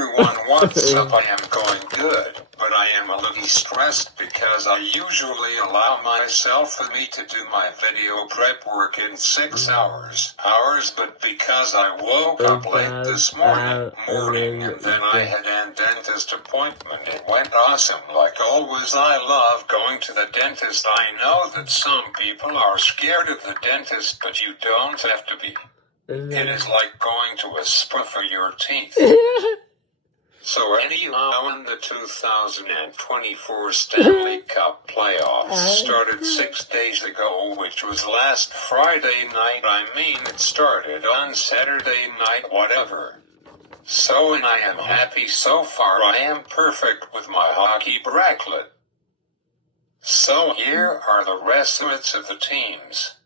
everyone, what's up? I am going good, but I am a little stressed because I usually allow myself to do my video prep work in 6 hours, but because I woke up late this morning, and then I had a dentist appointment, it went awesome. Like always, I love going to the dentist. I know that some people are scared of the dentist, but you don't have to be. It is like going to a spa for your teeth. So anyhow, in the 2024 Stanley Cup Playoff started 6 days ago, which was last Friday night. It started on Saturday night, whatever. So, and I am happy so far. I am perfect with my hockey bracelet. So here are the estimates of the teams.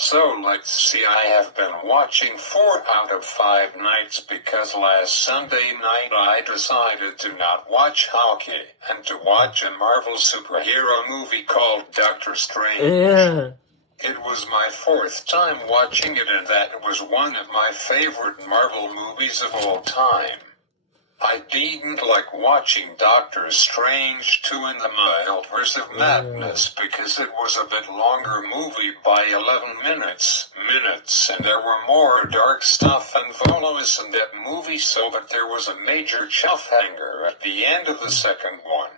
So let's see, I have been watching 4 out of 5 nights because last Sunday night I decided to not watch hockey and to watch a Marvel superhero movie called Doctor Strange. It was my 4th time watching it, and that was one of my favorite Marvel movies of all time. I didn't like watching Doctor Strange 2 in the Multiverse of Madness because it was a bit longer movie by 11 minutes, and there were more dark stuff and violence in that movie, but there was a major cliffhanger at the end of the second one.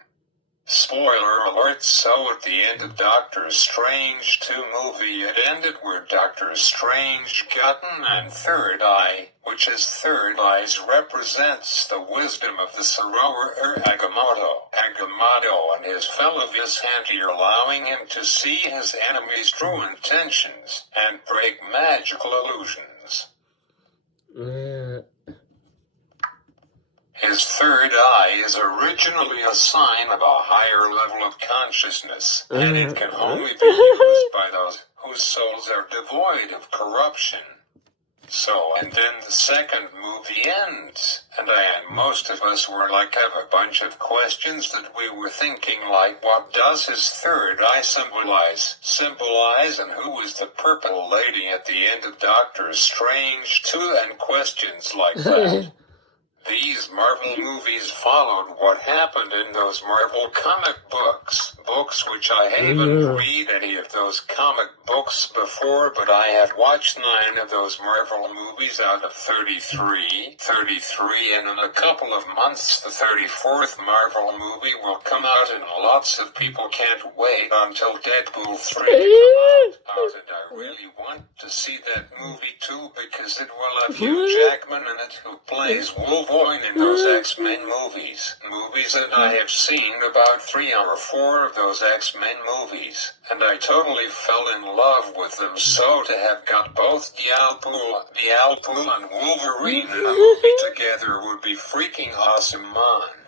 Spoiler alert, so at the end of Doctor Strange 2 movie, it ended where Doctor Strange got an third eye, which is third eyes represents the wisdom of the sorcerer Agamotto and his fellow Vishanti, allowing him to see his enemy's true intentions and break magical illusions. His third eye is originally a sign of a higher level of consciousness, and it can only be used by those whose souls are devoid of corruption. So, and then the second movie ends, and most of us were like, have a bunch of questions that we were thinking, like, what does his third eye symbolize, and who is the purple lady at the end of Doctor Strange 2, and questions like that. These Marvel movies followed what happened in those Marvel comic books which I haven't read any of those comic books before, but I have watched 9 of those Marvel movies out of 33, and in a couple of months the 34th Marvel movie will come out, and lots of people can't wait until Deadpool 3 to come out, and I really want to see that movie too because it will have Hugh Jackman in it, who plays Wolverine in those X-Men movies, and I have seen about 3 or 4 of those X-Men movies, and I totally fell in love with them, so to have got both Deadpool and Wolverine in a movie together would be freaking awesome, man.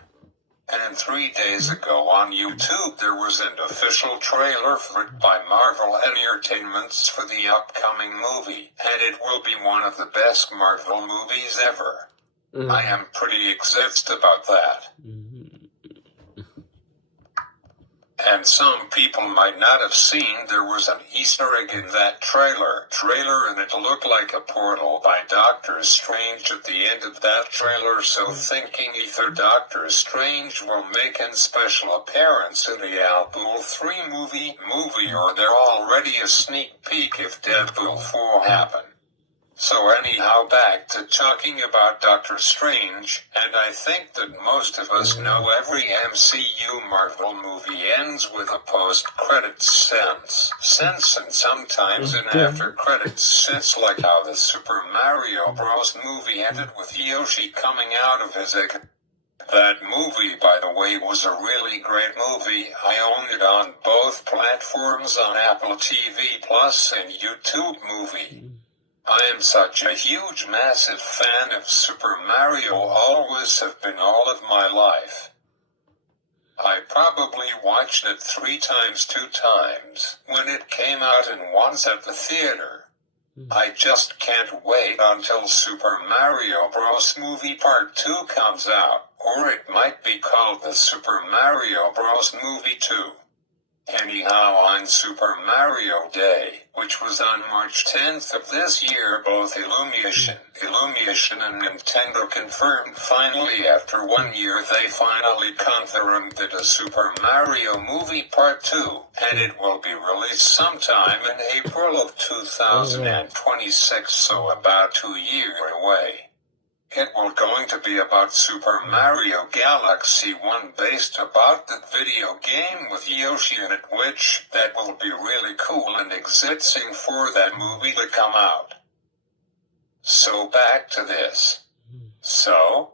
And 3 days ago on YouTube there was an official trailer for it by Marvel Entertainments for the upcoming movie, and it will be one of the best Marvel movies ever. I am pretty excited about that. And some people might not have seen there was an Easter egg in that trailer, and it looked like a portal by Doctor Strange at the end of that trailer, so thinking either Doctor Strange will make a special appearance in the Deadpool 3 movie, or there already a sneak peek if Deadpool 4 happen. So anyhow, back to talking about Doctor Strange, and I think that most of us know every MCU Marvel movie ends with a post-credits sense, and sometimes an after-credits sense, like how the Super Mario Bros. Movie ended with Yoshi coming out of his egg. That movie, by the way, was a really great movie. I own it on both platforms, on Apple TV Plus and YouTube Movie. I am such a huge, massive fan of Super Mario, always have been all of my life. I probably watched it 3 times, 2 times, when it came out and once at the theater. I just can't wait until Super Mario Bros. Movie Part 2 comes out, or it might be called the Super Mario Bros. Movie 2. Anyhow, on Super Mario Day, which was on March 10th of this year, both Illumination and Nintendo confirmed finally after 1 year they finally confirmed that a Super Mario movie Part 2, and it will be released sometime in April of 2026, so about 2 years away. It will going to be about Super Mario Galaxy 1 based about that video game with Yoshi in it, which that will be really cool and exciting for that movie to come out. So back to this. So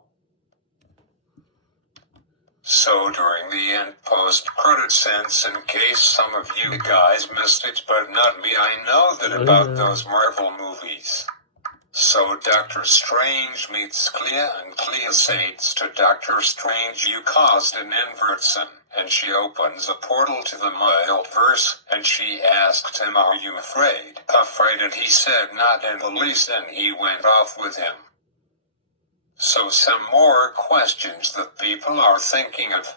during the end post-credit scenes, in case some of you guys missed it but not me, I know that about those Marvel movies. So Doctor Strange meets Clea, and Clea says to Doctor Strange, "You caused an inversion," and she opens a portal to the multiverse, and she asked him, "Are you afraid?" And he said, "Not in the least," and he went off with him. So some more questions that people are thinking of.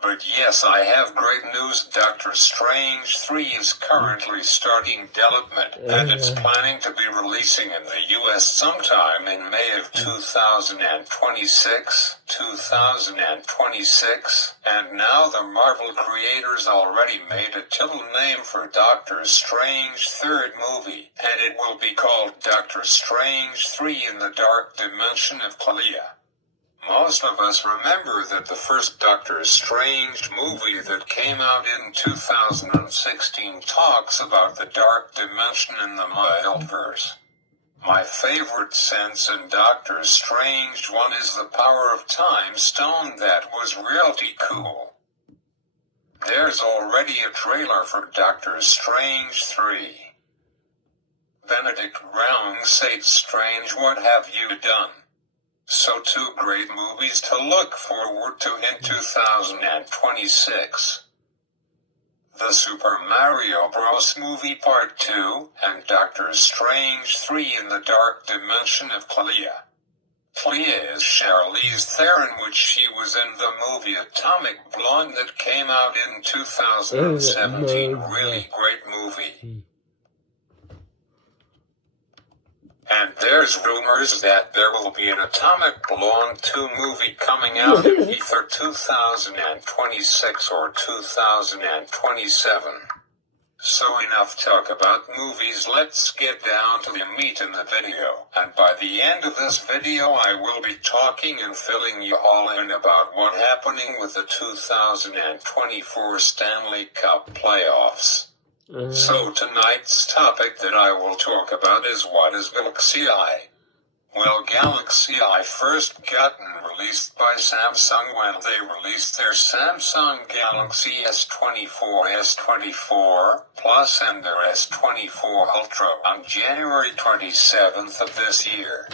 But yes, I have great news. Doctor Strange 3 is currently starting development, and it's planning to be releasing in the US sometime in May of 2026, and now the Marvel creators already made a title name for Doctor Strange third movie, and it will be called Doctor Strange 3 in the Dark Dimension of Clea. Most of us remember that the first Doctor Strange movie that came out in 2016 talks about the dark dimension in the multiverse. My favorite sense in Doctor Strange 1 is the power of time stone. That was really cool. There's already a trailer for Doctor Strange 3. Benedict Wong said, "Strange, what have you done?" So 2 great movies to look forward to in 2026. The Super Mario Bros. Movie Part 2, and Doctor Strange 3 in the Dark Dimension of Clea. Clea is Charlize Theron, which she was in the movie Atomic Blonde that came out in 2017. Really great movie. And there's rumors that there will be an Atomic Blonde 2 movie coming out in either 2026 or 2027. So enough talk about movies, let's get down to the meat in the video. And by the end of this video I will be talking and filling you all in about what's happening with the 2024 Stanley Cup Playoffs. So tonight's topic that I will talk about is, what is Galaxy Eye? Well, Galaxy Eye first gotten released by Samsung when they released their Samsung Galaxy S24 Plus and their S24 Ultra on January 27th of this year.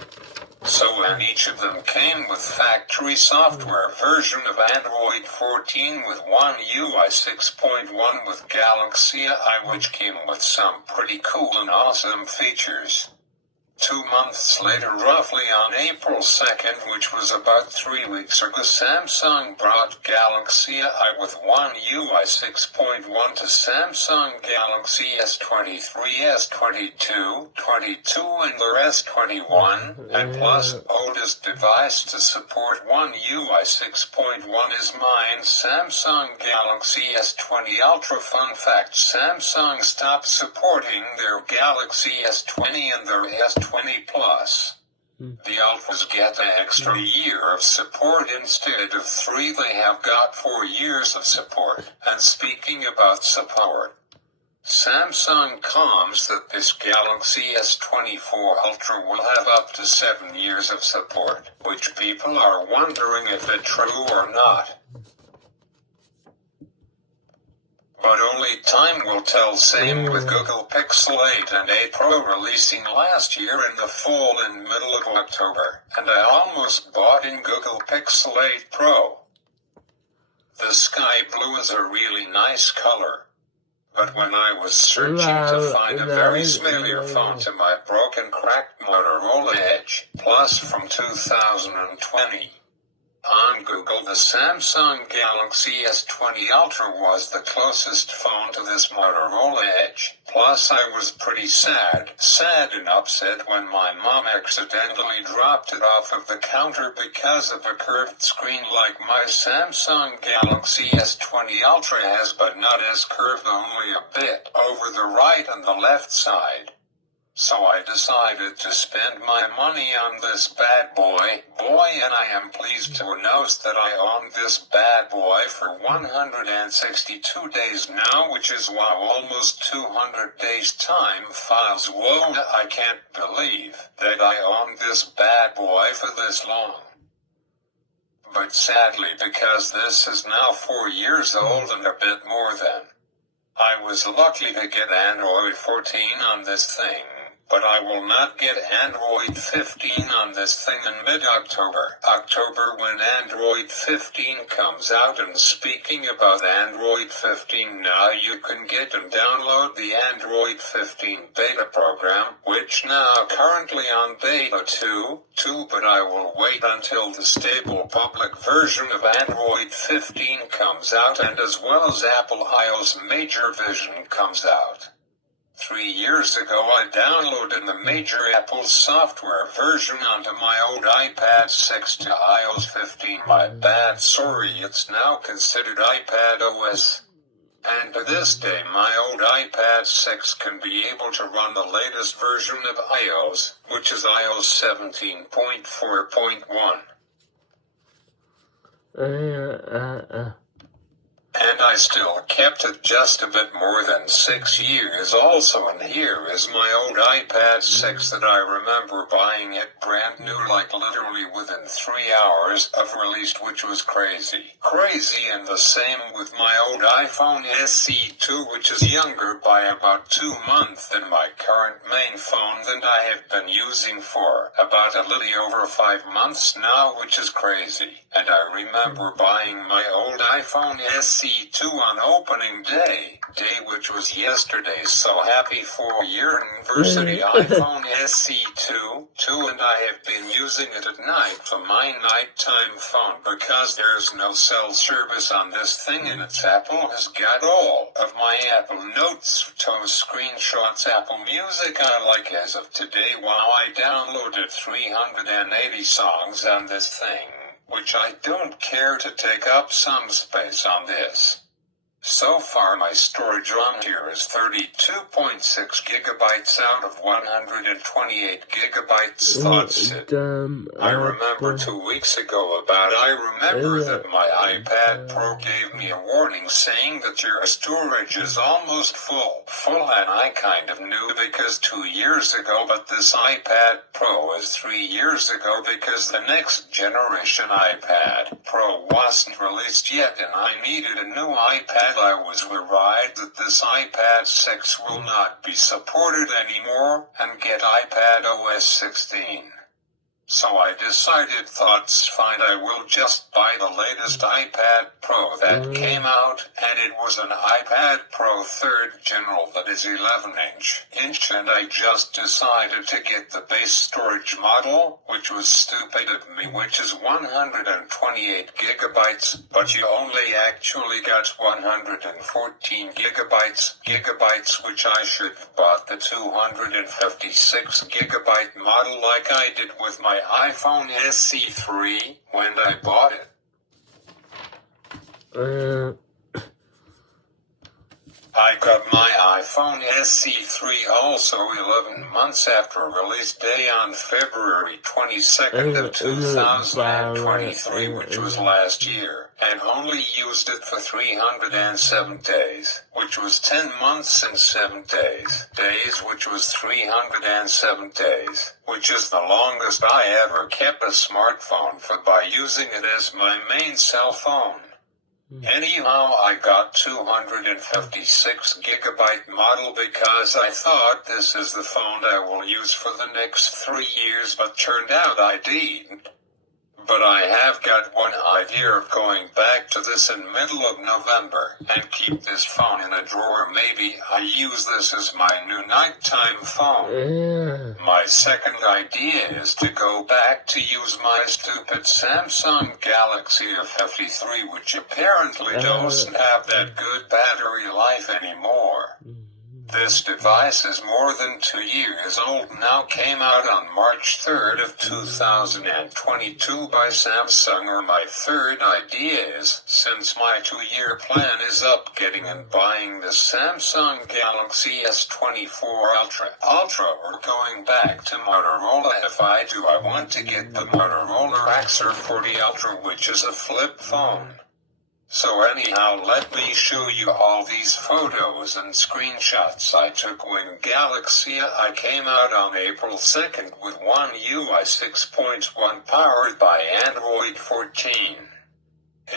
So and each of them came with factory software version of Android 14 with One UI 6.1 with Galaxy Eye, which came with some pretty cool and awesome features. 2 months later, roughly on April 2nd, which was about 3 weeks ago, Samsung brought Galaxy Eye with One UI 6.1 to Samsung Galaxy S23, S22, 22 and their S21, and plus oldest device to support One UI 6.1 is mine, Samsung Galaxy S20 Ultra. Fun fact, Samsung stopped supporting their Galaxy S20 and their S20 Plus. The Ultras get an extra year of support instead of 3. They have got 4 years of support. And speaking about support, Samsung claims that this Galaxy S24 Ultra will have up to 7 years of support, which people are wondering if it's true or not. But only time will tell. Same with Google Pixel 8 and 8 Pro releasing last year in the fall in middle of October, and I almost bought in Google Pixel 8 Pro. The sky blue is a really nice color. But when I was searching to find a very familiar phone to my broken cracked Motorola Edge Plus from 2020, On Google, the Samsung Galaxy S20 Ultra was the closest phone to this Motorola Edge. Plus, I was pretty sad and upset when my mom accidentally dropped it off of the counter because of a curved screen like my Samsung Galaxy S20 Ultra has, but not as curved, only a bit over the right and the left side. So I decided to spend my money on this bad boy, and I am pleased to announce that I own this bad boy for 162 days now, which is wow, almost 200 days time files. Whoa, I can't believe that I own this bad boy for this long. But sadly, because this is now 4 years old and a bit more than, I was lucky to get Android 14 on this thing. But I will not get Android 15 on this thing in mid-October. When Android 15 comes out. And speaking about Android 15, now you can get and download the Android 15 beta program, which now currently on beta 2, but I will wait until the stable public version of Android 15 comes out, and as well as Apple iOS Major Vision comes out. 3 years ago I downloaded the major Apple software version onto my old iPad 6 to iOS 15. My bad, sorry, it's now considered iPad OS. And to this day my old iPad 6 can be able to run the latest version of iOS, which is iOS 17.4.1. And I still kept it just a bit more than 6 years. Also in here is my old iPad 6 that I remember buying it brand new, like literally within 3 hours of release, which was crazy. And the same with my old iPhone SE2, which is younger by about 2 months than my current main phone that I have been using for about a little over 5 months now, which is crazy. And I remember buying my old iPhone SE2 on opening day, which was yesterday. So happy 4-year anniversary iPhone SE2, and I have been using it at night for my nighttime phone because there's no cell service on this thing, and its Apple has got all of my Apple Notes, photos, screenshots, Apple Music I like as of today. Wow, I downloaded 380 songs on this thing, which I don't care to take up some space on this. So far my storage on here is 32.6 gigabytes out of 128 gigabytes. Thoughts it. I remember 2 weeks ago that my iPad Pro gave me a warning saying that your storage is almost full, and I kind of knew because 2 years ago, but this iPad Pro is 3 years ago because the next generation iPad Pro wasn't released yet, and I needed a new iPad. I was worried that this iPad 6 will not be supported anymore and get iPad OS 16. So I decided, thoughts fine, I will just buy the latest iPad Pro that came out, and it was an iPad Pro 3rd General that is 11-inch, and I just decided to get the base storage model, which was stupid of me, which is 128 gigabytes, but you only actually got 114 gigabytes, which I should have bought the 256 gigabyte model like I did with my iPhone SE3 when I bought it. I got my iPhone SE3 also 11 months after release day on February 22nd of 2023, which was last year, and only used it for 307 days, which was 10 months and 7 days, which was 307 days, which is the longest I ever kept a smartphone for by using it as my main cell phone. Anyhow, I got 256 gigabyte model because I thought this is the phone I will use for the next 3 years, but turned out I didn't. But I have got one idea of going back to this in middle of November and keep this phone in a drawer. Maybe I use this as my new nighttime phone. My second idea is to go back to use my stupid Samsung Galaxy F53, which apparently doesn't have that good battery life anymore. This device is more than 2 years old now, came out on March 3rd of 2022 by Samsung. Or my third idea is, since my 2-year plan is up, getting and buying the Samsung Galaxy S24 Ultra, or going back to Motorola. If I do, I want to get the Motorola X40 Ultra, which is a flip phone. So anyhow, let me show you all these photos and screenshots I took when Galaxy I came out on April 2nd with One UI 6.1 powered by Android 14.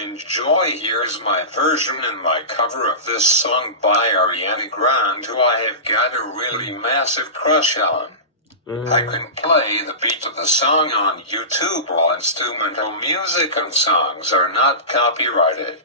Enjoy. Here's my version and my cover of this song by Ariana Grande, who I have got a really massive crush on. I can play the beat of the song on YouTube. All instrumental music and songs are not copyrighted.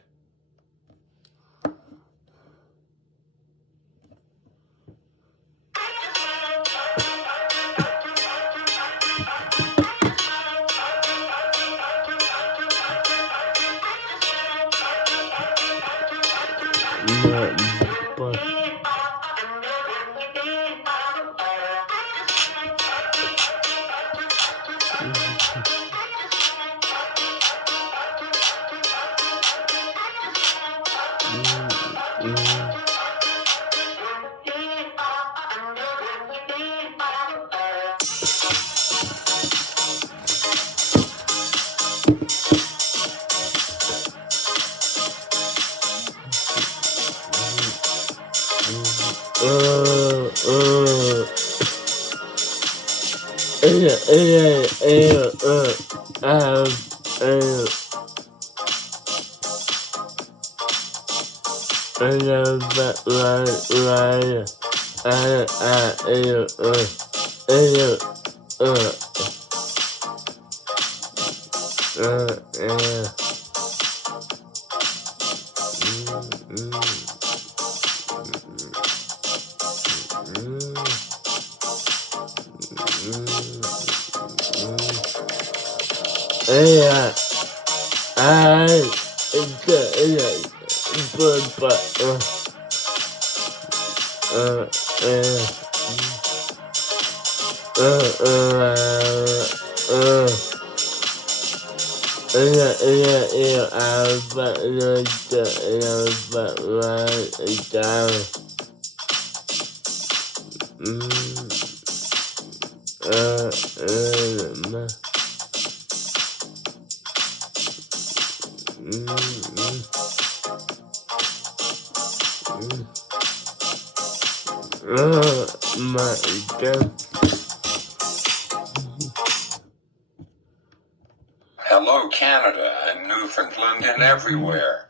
Hello Canada and Newfoundland and everywhere.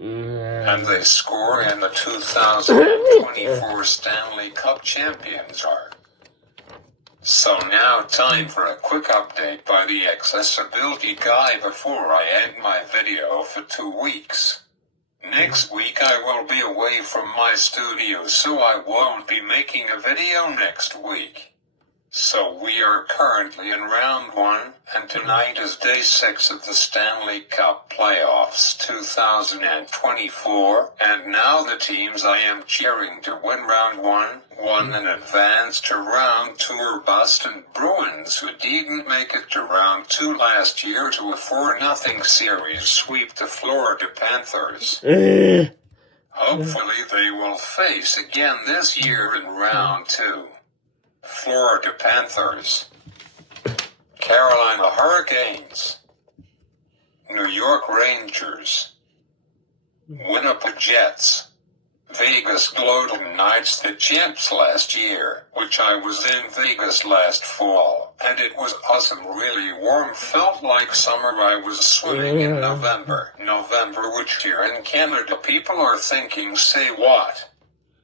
And they score, and the 2024 Stanley Cup champions are. So now time for a quick update by the accessibility guy before I end my video for 2 weeks. Next week I will be away from my studio, so I won't be making a video next week. So we are currently in round 1, and tonight is day 6 of the Stanley Cup Playoffs 2024, and now the teams I am cheering to win round 1 won and advanced to round 2 are Boston Bruins, who didn't make it to round 2 last year to a 4-0 series sweep the Florida Panthers. Hopefully they will face again this year in round 2. Florida Panthers, Carolina Hurricanes, New York Rangers, Winnipeg Jets, Vegas Golden Knights, the champs last year, which I was in Vegas last fall, and it was awesome, really warm, felt like summer. I was swimming in November, which here in Canada people are thinking, say what?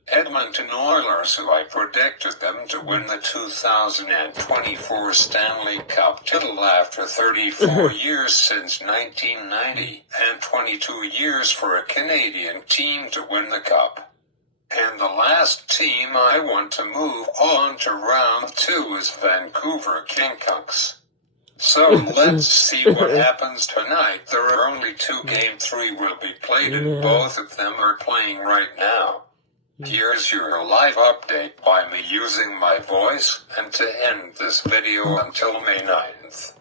Edmonton Oilers, who I predicted them to win the 2024 Stanley Cup title after 34 years since 1990, and 22 years for a Canadian team to win the Cup. And the last team I want to move on to round 2 is Vancouver Canucks. So let's see what happens tonight. There are only 2 Game 3 will be played, and both of them are playing right now. Here's your live update by me using my voice, and to end this video until May 9th.